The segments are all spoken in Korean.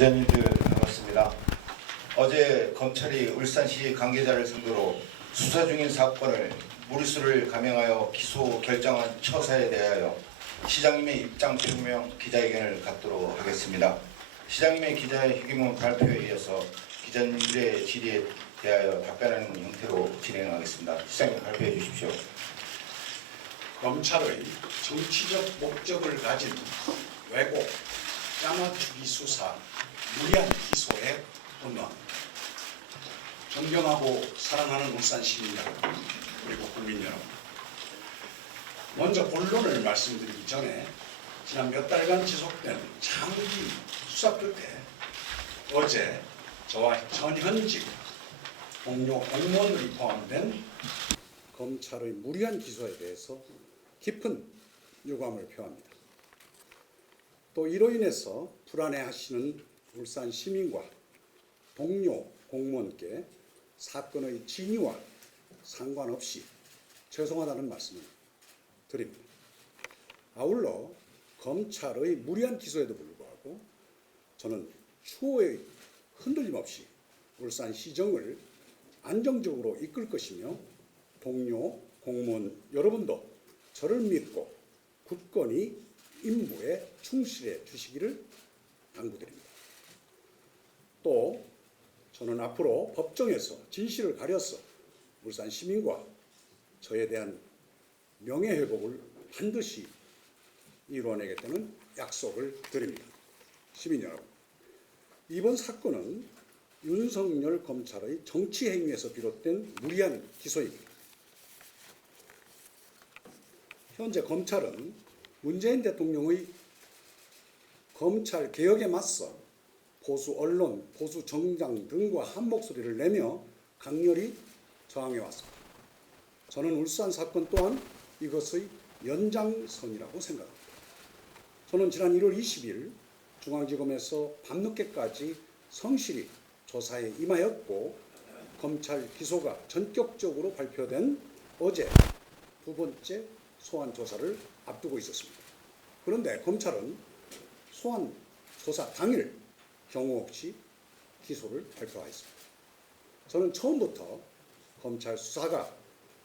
기자님들 반갑습니다. 어제 검찰이 울산시 관계자를 상대로 수사 중인 사건을 무리수를 감행하여 기소 결정한 처사에 대하여 시장님의 입장 표명 기자회견을 갖도록 하겠습니다. 시장님의 기자회견 발표에 이어서 기자님들의 질의에 대하여 답변하는 형태로 진행하겠습니다. 시장님 발표해 주십시오. 검찰의 정치적 목적을 가진 왜곡, 짜맞추기 수사, 무리한 기소에 분노합니다. 존경하고 사랑하는 울산 시민 여러분, 그리고 국민 여러분. 먼저 본론을 말씀드리기 전에 지난 몇 달간 지속된 장기 수사 끝에 어제 저와 전현직 동료 공무원들이 포함된 검찰의 무리한 기소에 대해서 깊은 유감을 표합니다. 또 이로 인해서 불안해하시는 울산 시민과 동료 공무원께 사건의 진위와 상관없이 죄송하다는 말씀을 드립니다. 아울러 검찰의 무리한 기소에도 불구하고 저는 추후에 흔들림 없이 울산시정을 안정적으로 이끌 것이며 동료 공무원 여러분도 저를 믿고 굳건히 임무에 충실해 주시기를 당부드립니다. 또 저는 앞으로 법정에서 진실을 가려서 울산 시민과 저에 대한 명예회복을 반드시 이루어내겠다는 약속을 드립니다. 시민 여러분, 이번 사건은 윤석열 검찰의 정치행위에서 비롯된 무리한 기소입니다. 현재 검찰은 문재인 대통령의 검찰 개혁에 맞서 보수 언론, 보수 정당 등과 한 목소리를 내며 강렬히 저항해 왔습니다. 저는 울산 사건 또한 이것의 연장선이라고 생각합니다. 저는 지난 1월 20일 중앙지검에서 밤늦게까지 성실히 조사에 임하였고 검찰 기소가 전격적으로 발표된 어제 두 번째 소환 조사를 앞두고 있었습니다. 그런데 검찰은 소환 조사 당일 경우 없이 기소를 발표하였습니다. 저는 처음부터 검찰 수사가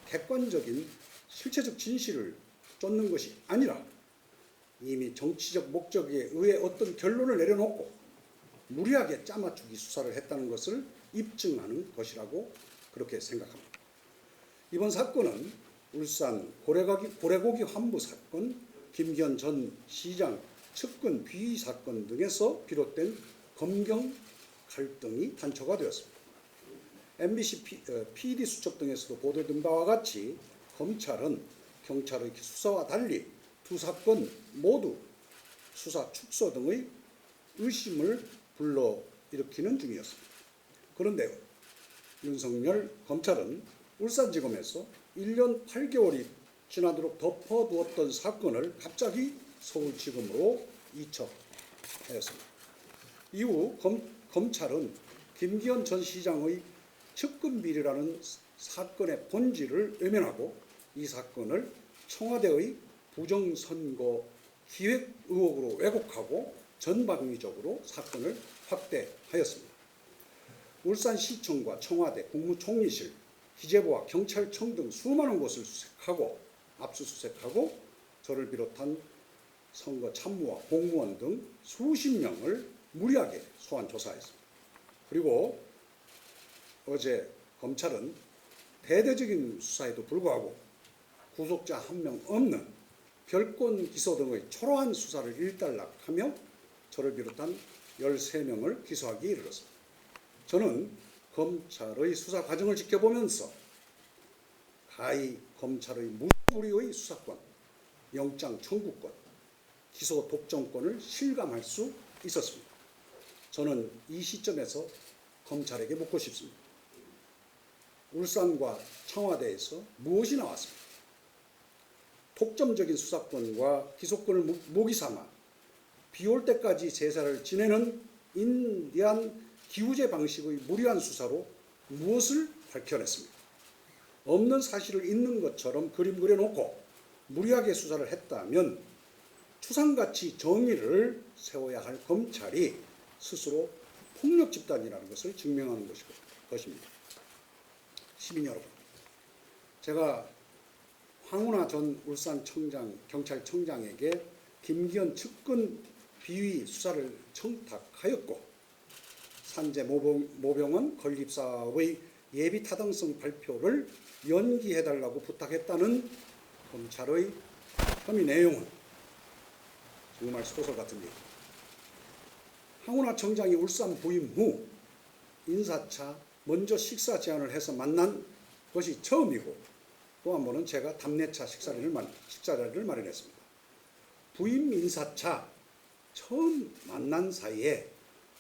객관적인 실체적 진실을 쫓는 것이 아니라 이미 정치적 목적에 의해 어떤 결론을 내려놓고 무리하게 짜맞추기 수사를 했다는 것을 입증하는 것이라고 그렇게 생각합니다. 이번 사건은 울산 고래고기 환부 사건, 김기현 전 시장 측근 비위 사건 등에서 비롯된 검경 갈등이 단초가 되었습니다. MBC PD 수첩 등에서도 보도된 바와 같이 검찰은 경찰의 수사와 달리 두 사건 모두 수사 축소 등의 의심을 불러일으키는 중이었습니다. 그런데 윤석열 검찰은 울산지검에서 1년 8개월이 지나도록 덮어두었던 사건을 갑자기 서울지검으로 이첩하였습니다. 이후 검찰은 김기현 전 시장의 측근 비리라는 사건의 본질을 외면하고 이 사건을 청와대의 부정선거 기획 의혹으로 왜곡하고 전방위적으로 사건을 확대하였습니다. 울산시청과 청와대, 국무총리실, 기재부와 경찰청 등 수많은 곳을 압수수색하고 저를 비롯한 선거 참모와 공무원 등 수십 명을 무리하게 소환 조사했습니다. 그리고 어제 검찰은 대대적인 수사에도 불구하고 구속자 한 명 없는 별건 기소 등의 초라한 수사를 일단락하며 저를 비롯한 13명을 기소하기에 이르렀습니다. 저는 검찰의 수사 과정을 지켜보면서 가히 검찰의 무리의 수사권, 영장 청구권, 기소 독점권을 실감할 수 있었습니다. 저는 이 시점에서 검찰에게 묻고 싶습니다. 울산과 청와대에서 무엇이 나왔습니까? 독점적인 수사권과 기소권을 모기 삼아 비올 때까지 제사를 지내는 인디안 기우제 방식의 무리한 수사로 무엇을 밝혀냈습니까? 없는 사실을 있는 것처럼 그림 그려놓고 무리하게 수사를 했다면 추상같이 정의를 세워야 할 검찰이 스스로 폭력 집단이라는 것을 증명하는 것입니다. 시민 여러분, 제가 황운하 전 울산청장 경찰청장에게 김기현 측근 비위 수사를 청탁하였고 산재 모병원 건립사업의 예비 타당성 발표를 연기해달라고 부탁했다는 검찰의 혐의 내용은 정말 소설 같은 얘기. 황운하 청장이 울산 부임 후 인사차 먼저 식사 제안을 해서 만난 것이 처음이고 또 한 번은 제가 답례차 식사자리를 마련했습니다. 부임 인사차 처음 만난 사이에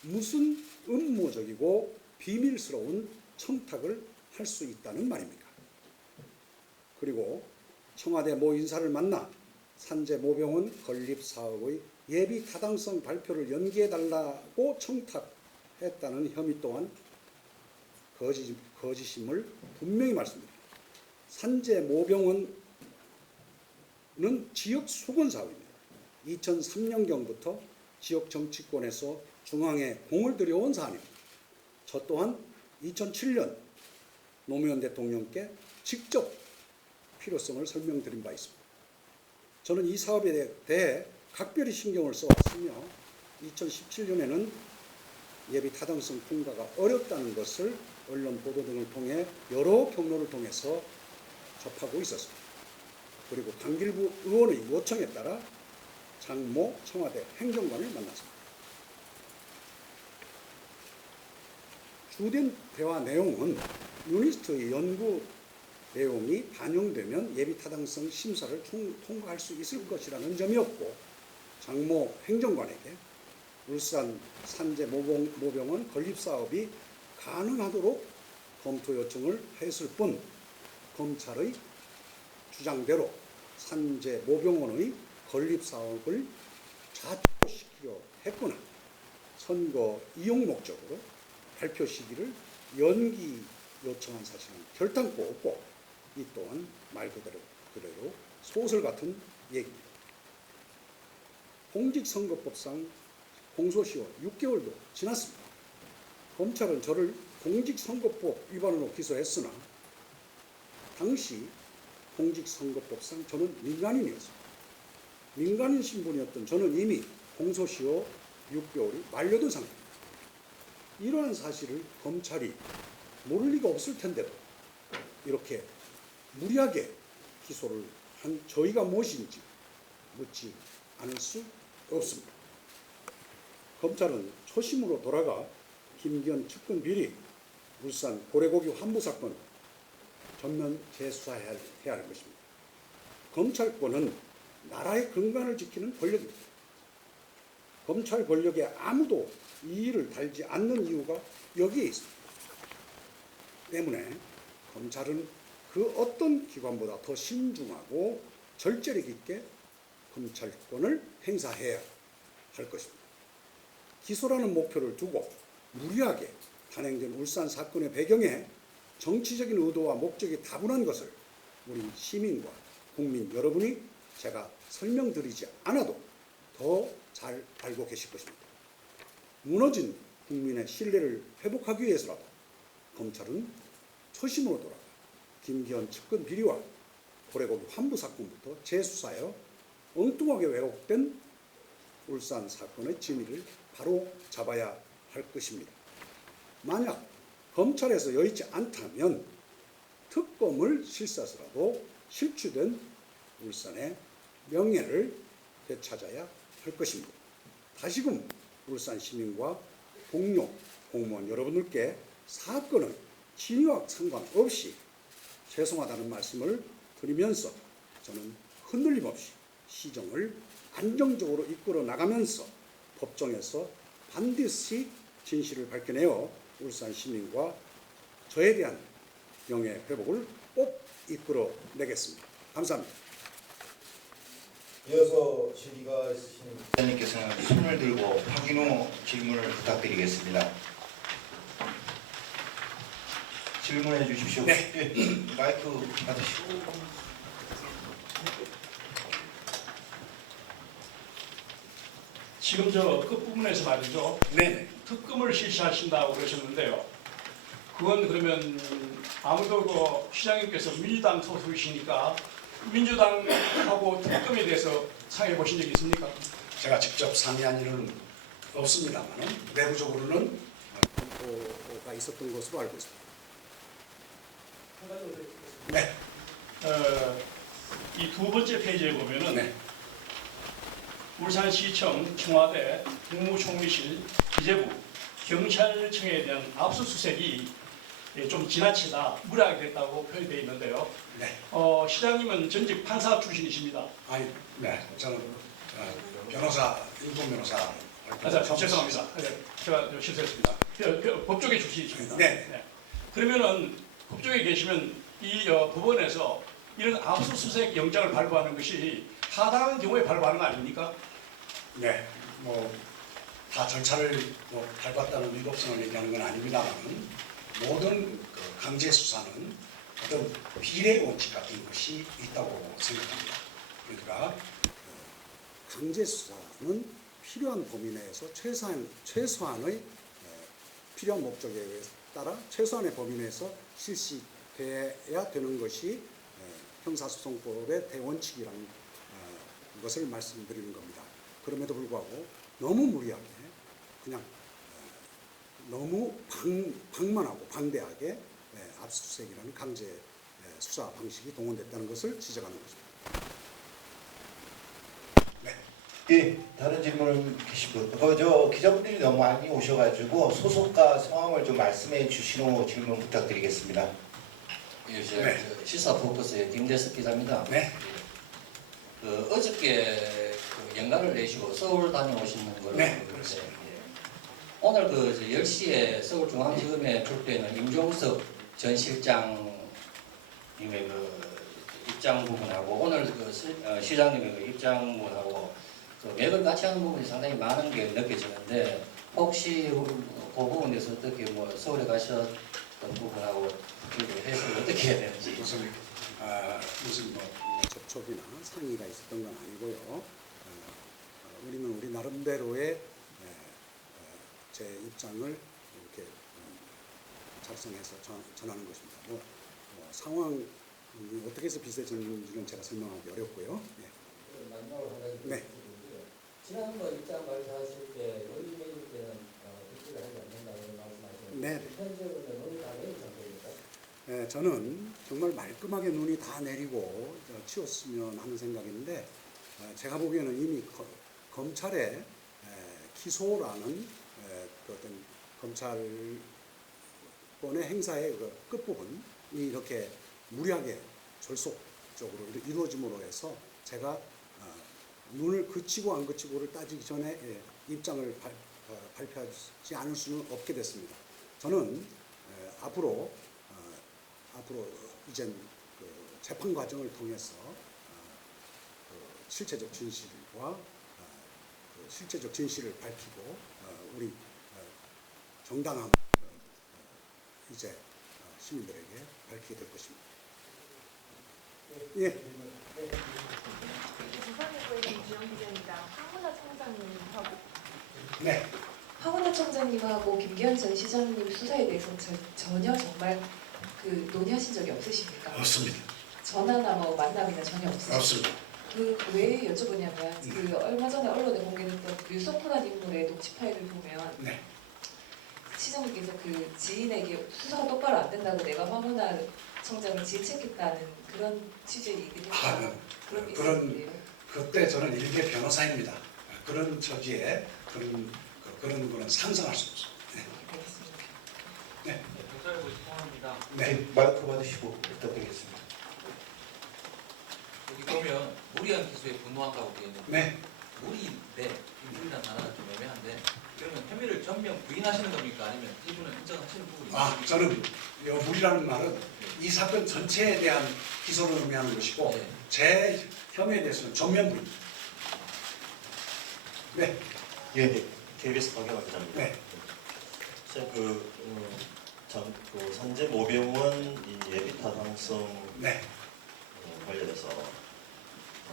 무슨 음모적이고 비밀스러운 청탁을 할 수 있다는 말입니까? 그리고 청와대 모 인사를 만나 산재 모병원 건립 사업의 예비 타당성 발표를 연기해달라고 청탁했다는 혐의 또한 거짓임을 분명히 말씀드립니다. 산재 모병원은 지역 수건 사업입니다. 2003년경부터 지역 정치권에서 중앙에 공을 들여온 사안입니다. 저 또한 2007년 노무현 대통령께 직접 필요성을 설명드린 바 있습니다. 저는 이 사업에 대해 각별히 신경을 써왔으며 2017년에는 예비 타당성 통과가 어렵다는 것을 언론 보도 등을 통해 여러 경로를 통해서 접하고 있었습니다. 그리고 강길부 의원의 요청에 따라 장모 청와대 행정관을 만났습니다. 주된 대화 내용은 유니스트의 연구 내용이 반영되면 예비 타당성 심사를 통과할 수 있을 것이라는 점이었고 장모 행정관에게 울산 산재 모병원 건립 사업이 가능하도록 검토 요청을 했을 뿐 검찰의 주장대로 산재 모병원의 건립 사업을 좌초시키려 했거나 선거 이용 목적으로 발표 시기를 연기 요청한 사실은 결단코 없고 이 또한 말 그대로 소설 같은 얘기입니다. 공직선거법상 공소시효 6개월도 지났습니다. 검찰은 저를 공직선거법 위반으로 기소했으나 당시 공직선거법상 저는 민간인이었습니다. 민간인 신분이었던 저는 이미 공소시효 6개월이 만료된 상태입니다. 이러한 사실을 검찰이 모를 리가 없을 텐데도 이렇게 무리하게 기소를 한 저희가 무엇인지 묻지 않을 수 없습니다. 검찰은 초심으로 돌아가 김기현 측근 비리, 울산 고래고기 환부 사건 전면 재수사해야 할 것입니다. 검찰권은 나라의 근간을 지키는 권력입니다. 검찰 권력에 아무도 이의를 달지 않는 이유가 여기에 있습니다. 때문에 검찰은 그 어떤 기관보다 더 신중하고 절제력 있게 검찰권을 행사해야 할 것입니다. 기소라는 목표를 두고 무리하게 단행된 울산 사건의 배경에 정치적인 의도와 목적이 다분한 것을 우리 시민과 국민 여러분이 제가 설명드리지 않아도 더 잘 알고 계실 것입니다. 무너진 국민의 신뢰를 회복하기 위해서라도 검찰은 초심으로 돌아가 김기현 측근 비리와 고래고기 환부 사건부터 재수사하여 엉뚱하게 왜곡된 울산 사건의 진위를 바로 잡아야 할 것입니다. 만약 검찰에서 여의치 않다면 특검을 실사해서라도 실추된 울산의 명예를 되찾아야 할 것입니다. 다시금 울산 시민과 동료 공무원 여러분들께 사건의 진위와 상관없이 죄송하다는 말씀을 드리면서 저는 흔들림 없이 시정을 안정적으로 이끌어 나가면서 법정에서 반드시 진실을 밝혀내어 울산 시민과 저에 대한 명예 회복을 꼭 이끌어 내겠습니다. 감사합니다. 이어서 질의가 있으신 기자님께서는 손을 들고 확인 후 질문을 부탁드리겠습니다. 질문해 주십시오. 네. 마이크 받으시고. 지금 저 끝부분에서 말이죠. 네. 특검을 실시하신다고 그러셨는데요. 그건 그러면 아무도 그 시장님께서 민주당 소속이시니까 민주당하고 특검에 대해서 상의해 보신 적이 있습니까? 제가 직접 상의한 일은 없습니다만 내부적으로는 공포가 있었던 것으로 알고 있습니다. 네. 이 두 번째 페이지에 보면은 네. 울산시청, 청와대, 국무총리실, 기재부, 경찰청에 대한 압수수색이 좀 지나치다 무리하게 됐다고 표현되어 있는데요. 네. 시장님은 전직 판사 출신이십니다. 아니, 네. 저는 변호사, 인권 변호사. 죄송합니다. 네, 제가 좀 실수했습니다. 법조계 출신이십니다. 네. 그러면은 법조계에 계시면 이 법원에서 이런 압수수색 영장을 발부하는 것이 타당한 경우에 발부하는 거 아닙니까? 네. 다 절차를 밟았다는 위법성을 얘기하는 건 아닙니다만 모든 강제 수사는 어떤 비례 원칙 같은 것이 있다고 생각합니다. 그러니까 강제 수사는 필요한 범위 내에서 최소한의 필요한 목적에 따라 최소한의 범위 내에서 실시돼야 되는 것이 형사소송법의 대원칙이라는 것을 말씀드리는 겁니다. 그럼에도 불구하고 너무 무리하게 그냥 너무 방만하고 방대하게 압수수색이라는 강제 수사 방식이 동원됐다는 것을 지적하는 것입니다. 네. 예, 다른 질문 계신 분. 저 기자분들이 너무 많이 오셔가지고 소속과 성함을 좀 말씀해 주신 후 질문 부탁드리겠습니다. 예, 시사 포커스의 김대석 기자입니다. 네. 어저께 연가를 내시고 서울 다녀오시는 걸로 네, 그렇습니다. 오늘 10시에 서울중앙지검에 출두하는 임종석 전 실장님의 입장 부분하고 오늘 시장님의 입장 부분하고 맥을 같이 하는 부분이 상당히 많은 게 느껴지는데 혹시 그 부분에서 어떻게 서울에 가셨던 부분하고 해석을 어떻게 해야 되는지 무슨 접촉이나 상의가 있었던 건 아니고요. 우리는 우리 나름대로의 제 입장을 이렇게 작성해서 전하는 것입니다. 상황이 어떻게 해서 비슷해졌는지는 제가 설명하기 어렵고요. 네. 마지막으로 한 가지 네. 지난번 입장 발표하실 때 논의 내릴 때는 입장을 하지 않는다고 말씀하셨는데 네. 현재로는 논의 다 내린 상태입니까? 네, 저는 정말 말끔하게 눈이 다 내리고 치웠으면 하는 생각인데 제가 보기에는 이미 검찰의 기소라는 어떤 검찰권의 행사의 그 끝부분이 이렇게 무리하게 졸속적으로 이루어짐으로 해서 제가 눈을 그치고 안 그치고를 따지기 전에 입장을 발표하지 않을 수는 없게 됐습니다. 저는 앞으로 이제 재판 과정을 통해서 실체적 진실과 실체적 진실을 밝히고 우리 정당함 이제 시민들에게 밝히게 될 것입니다. 예. 부산에서 이주영 기자입니다. 황운하 청장님하고 네. 황운하 청장님하고 김기현 전 시장님 수사에 대해서 전혀 정말 논의하신 적이 없으십니까? 없습니다. 전화나 만남이나 전혀 없으십니까? 없습니다. 왜 여쭤보냐면 얼마 전에 언론에 공개됐던 유성훈한 인물의 녹취 파일을 보면 네. 시장님께서 지인에게 수사가 똑바로 안 된다고 내가 황운하 청장을 질책했다는 그런 취지의 얘기를 했어요. 그런 게 있었는데요. 그때 저는 일개 변호사입니다. 그런 처지에 그런 거는 상상할 수 없어요. 네. 알겠습니다. 네. 경찰부 신청합니다. 네. 마이크 받으시고 부탁드리겠습니다. 여기 보면 무리한 기소에 분노한다고 되어 있는데 네. 무리인데 이 무리란 단어가 좀 애매한데 그러면 혐의를 전면 부인하시는 겁니까? 아니면 일부는 인정하시는 부분이 있습니까? 저는 이 무리라는 말은 이 사건 전체에 대한 기소를 의미하는 것이고 네. 제 혐의에 대해서는 전면 부인. 네. 예. KBS 박영환 기자입니다. 네. 선제 모병원 이 예비 타당성 네. 관련해서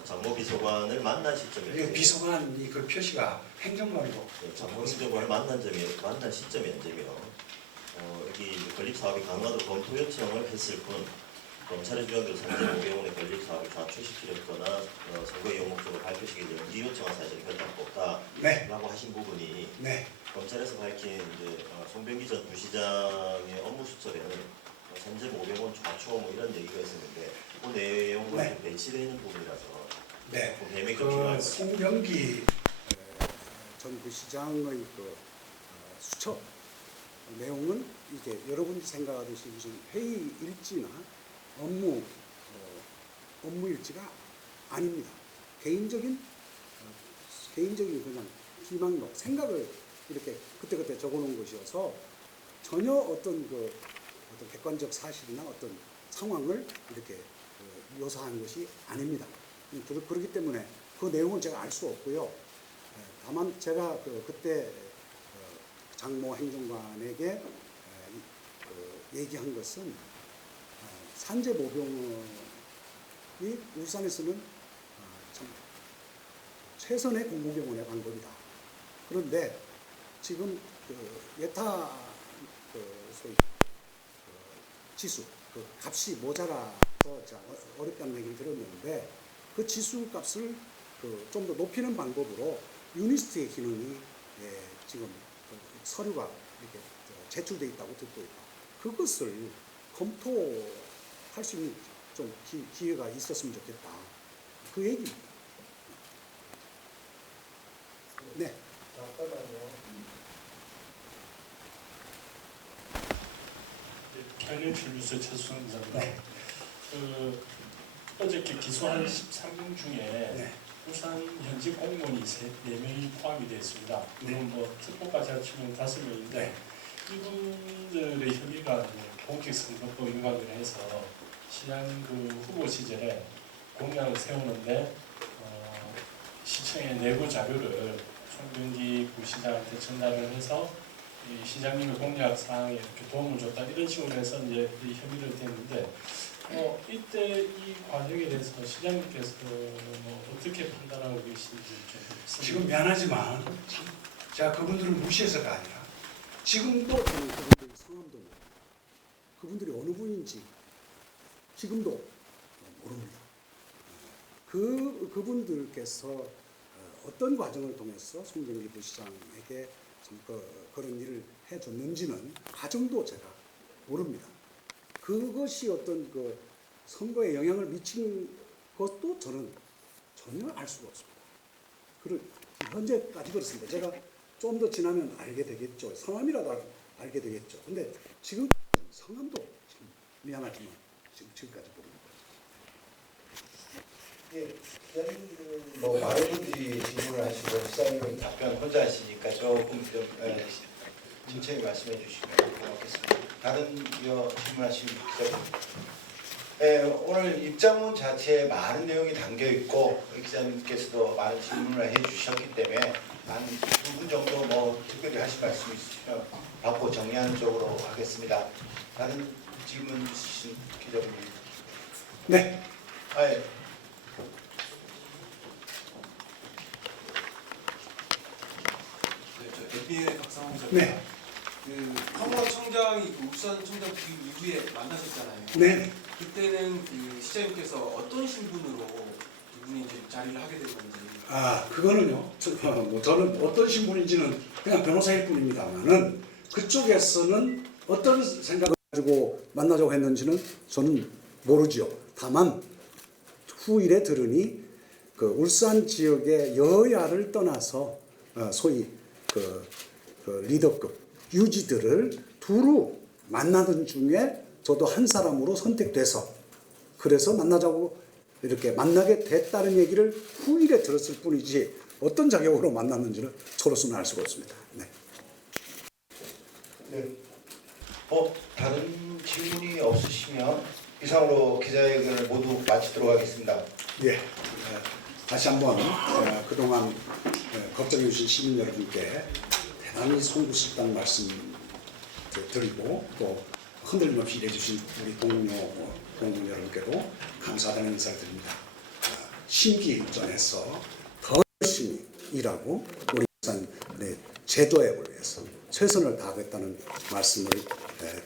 장모 비서관을 만난 이게 시점에 비서관이 그 표시가 행정관이고 장모 비서관을 만난 시점이 언제며 여기 건립 사업이 강화도 검토 요청을 했을 뿐 검찰의 주장대로 3,500원의 건립 사업을 좌초시키려거나 선거 이용 목적으로 발표시키기 전에 이 요청한 사실은 결단코 없다라고 네. 하신 부분이 네. 검찰에서 밝힌 이제 송병기 전 부시장의 업무 수첩에는 3,500원 좌초 뭐 이런 얘기가 있었는데 그 내용과 네. 배치되어 있는 부분이라서 네. 좀 해명이 좀 필요할 그 것 같아요. 송병기 전 부시장의 그 수첩 내용은 이게 여러분이 생각하듯이 무슨 회의 일지나 업무 일지가 아닙니다. 개인적인 그냥 희망로 생각을 이렇게 그때그때 적어놓은 것이어서 전혀 어떤 객관적 사실이나 어떤 상황을 이렇게 묘사한 것이 아닙니다. 그렇기 때문에 그 내용을 제가 알 수 없고요. 다만 제가 그때 장모 행정관에게 얘기한 것은 산재 모병이 울산에서는 참 최선의 공공병원의 방법이다. 그런데 지금 예타 소위 지수 값이 모자라서 어렵다는 얘기를 들었는데 그 지수 값을 좀 더 높이는 방법으로 유니스트의 기능이 지금 서류가 이렇게 제출돼 있다고 듣고 있다. 그것을 검토할 수 있는 좀 기회가 있었으면 좋겠다. 그 얘기입니다. 네. KNH 뉴스 최수선 기자입니다. 어저께 기소한 13명 중에 네. 부산 현직 공무원이 4명이 포함이 되어 있습니다. 네. 물론 뭐 특보까지 합치면 5명인데 네. 이분들의 혐의가 공직선거법 위반을 해서 시장 후보 시절에 공약을 세우는데 시청의 내부 자료를 송병기 부시장한테 전달을 해서 이 시장님의 공약 사항에 이렇게 도움을 줬다 이런 식으로 해서 이제 이 혐의를 댔는데 이때 이 과정에 대해서 시장님께서 어떻게 판단하고 계신지 좀 지금 미안하지만 제가 그분들을 무시해서가 아니라 지금도 저는 그분들의 성함도 모르고 그분들이 어느 분인지 지금도 모릅니다. 그분들께서 어떤 과정을 통해서 송병기 부시장에게 그런 일을 해줬는지는 과정도 제가 모릅니다. 그것이 어떤 선거에 영향을 미친 것도 저는 전혀 알 수가 없습니다. 현재까지 그렇습니다. 제가 좀 더 지나면 알게 되겠죠. 성함이라도 알게 되겠죠. 근데 지금 성함도 참 미안하지만 지금까지 모릅니다. 뭐 많은 분들이 질문을 하시고 시장님은 답변 혼자 하시니까 조금 좀 천천히 말씀해 주시면 고맙겠습니다. 다른 질문하신 기자분. 오늘 입장문 자체에 많은 내용이 담겨 있고 기자님께서도 많은 질문을 해주셨기 때문에 한 2분 정도 뭐 특별히 하실 말씀 있으시면 받고 정리하는 쪽으로 하겠습니다. 다른 질문 있으신 기자분이? 네. 예. 대피의 박상훈 전. 네. 황우학 청장이 울산 청장 그 이후에 만나셨잖아요. 네. 그때는 시장님께서 어떤 신분으로 두 분이 이제 자리를 하게 된 건지. 그거는요. 저는 어떤 신분인지는 그냥 변호사일 뿐입니다만은 그쪽에서는 어떤 생각을 가지고 만나자고 했는지는 저는 모르지요. 다만 후일에 들으니 울산 지역의 여야를 떠나서 소위 리더급 유지들을 두루 만나던 중에 저도 한 사람으로 선택돼서 그래서 만나자고 이렇게 만나게 됐다는 얘기를 후일에 들었을 뿐이지 어떤 자격으로 만났는지는 저로서는 알 수가 없습니다. 네. 네. 다른 질문이 없으시면 이상으로 기자회견을 모두 마치도록 하겠습니다. 예. 다시 한번 그동안 걱정해 주신 시민 여러분께 대단히 송구스럽다는 말씀 드리고 또 흔들림 없이 일해 주신 우리 동료 여러분께도 감사하다는 인사를 드립니다. 심기일전해서 더 열심히 일하고 우리 울산의 제도약을 위해서 최선을 다하겠다는 말씀을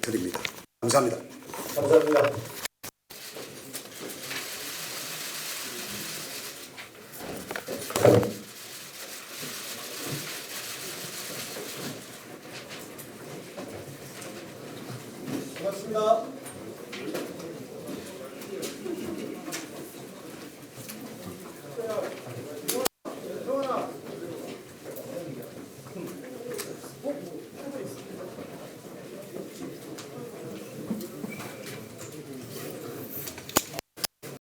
드립니다. 감사합니다. 감사합니다. 고맙습니다.